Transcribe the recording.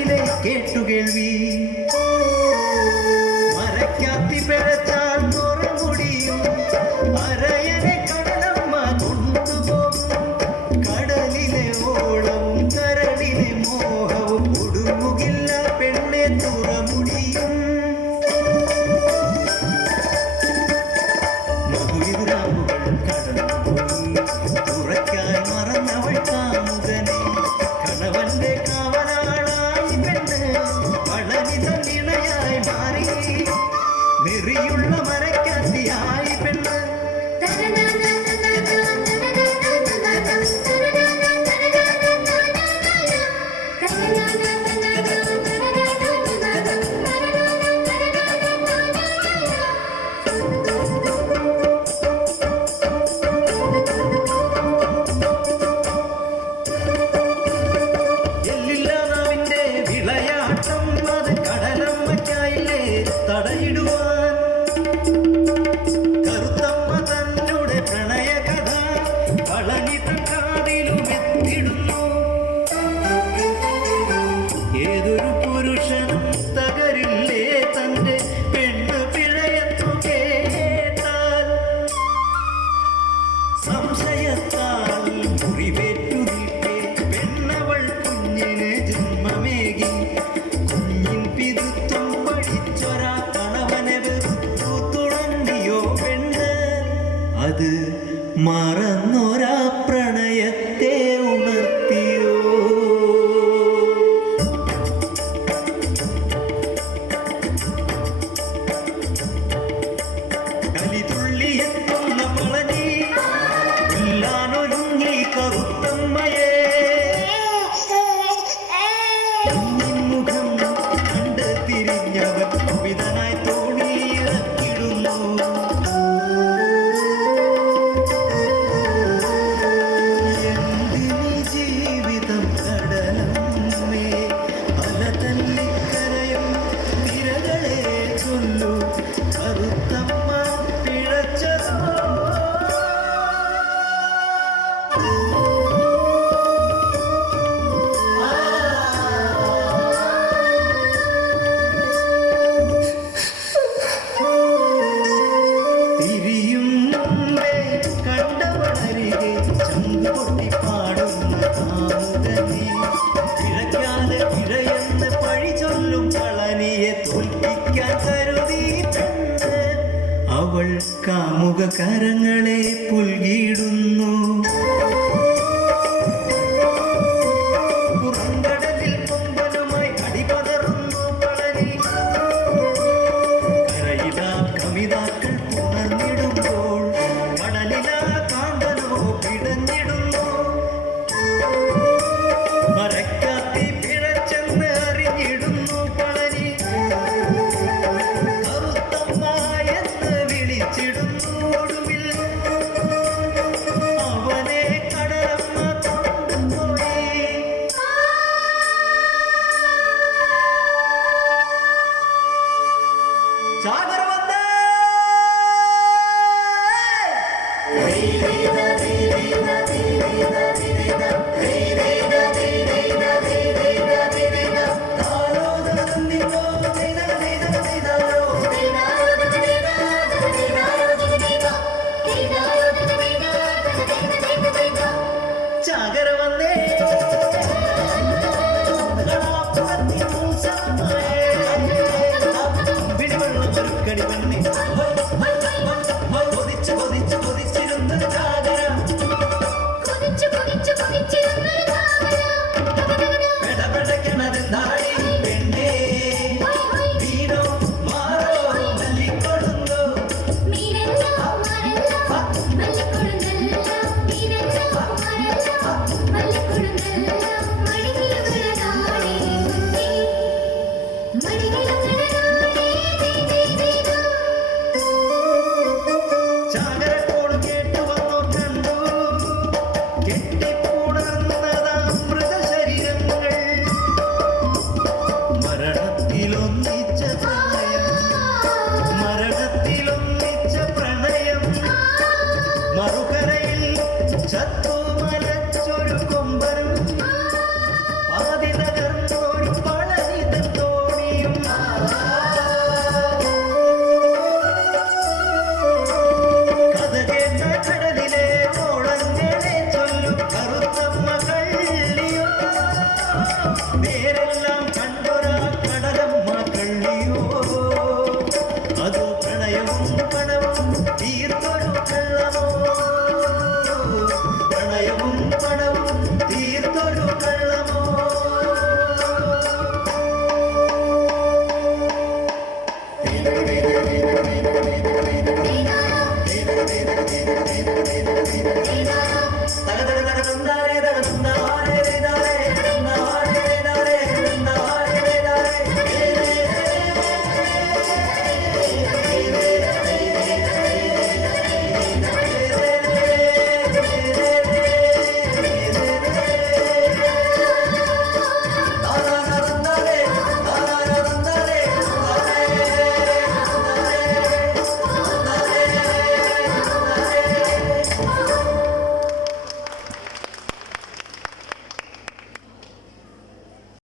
കടലിലെ കേട്ടുകേൾവി മരക്കാത്തി പിഴച്ചാൽ മുറമുടിയും അരയനെ കടലമ്മ കൊണ്ടുപോകും കടലിലെ ഓളവും കരളിലെ മോഹവും ഒടുങ്ങുകില്ല പെണ്ണെ തുറമുടിയും മധുവിതുരാവുകൾ കടന്നുപോയി തുറയ്ക്കാൻ മറന്നവൾ കാമുകനെ കണവന്റെ കാവലാളായി പെണ്ണ് പളനിത നിണയായി മാറി നെറിയുള്ള മരക്കാത്തിയായി പെണ്ണ് എല്ലില്ലാതാവിന്റെ വിളയാട്ടം അത് കടലമ്മയ്ക്കായില്ലേ തടയിടുവാൻ കറുത്തമ്മ തന്നോട് പ്രണയകഥ പളനിതൻ കാതിലും എത്തിടുന്നു ഏതൊരു പുരുഷനും തകരില്ലേ തന്റെ പെണ്ണു പിഴയത്തു കേട്ടാൽ സംശയത്താൽ മുറിവേറ്റു നിൽക്കേ പെണ്ണവൾ കുഞ്ഞിന് ജന്മമേകി കുഞ്ഞിൻ പിതുത്വം പഠിച്ചൊരാ കണവനെ വെറുത്തു തുടങ്ങിയോ പെണ്ണ് അത് മറന്നൊരാ പ്രണയത്തെ ഉണർത്തിയോ കലിതുള്ളിയെത്തുന്ന പളനി കൊല്ലാനൊരുങ്ങി കറുത്തമ്മയെ മുഖം കണ്ട് തിരിഞ്ഞവൻ കവിതനായി തോണിയിറക്കിടുന്നു എന്തിനീ ജീവിതം കടലമ്മേ അല തല്ലിക്കരയും തിരകളെ ചൊല്ലു കറുത്തമ്മ പിഴച്ചതോ തിരിയും മുമ്പേ കണ്ടവളരികെ ചങ്കുപൊട്ടി പാടുന്ന കാമുകനെ പിഴയ്ക്കാതെ പിഴയെന്ന് പഴി ചൊല്ലും പളനിയെ തോൽപ്പിക്കാൻ കരുതി പെണ്ണ് അവൾ കാമുക കരങ്ങളെ പുൽകിടുന്നു പുറംകടലിൽ കൊമ്പനുമായി അടിപതറുന്നു പളനി കരയിലാ കവിതാക്കൾ പുണർന്നിടുമ്പോൾ കടലിലാ കാന്തനോ പിടഞ്ഞിടുന്നു മരക്കാത്തി പിഴച്ചെന്ന് അറിഞ്ഞിടുന്നു പളനി കറുത്തമ്മ എന്ന് വിളിച്ചിടുന്നു ഒടുവിൽ അവനെ കടലമ്മ കൊണ്ടുപോയി സാഗര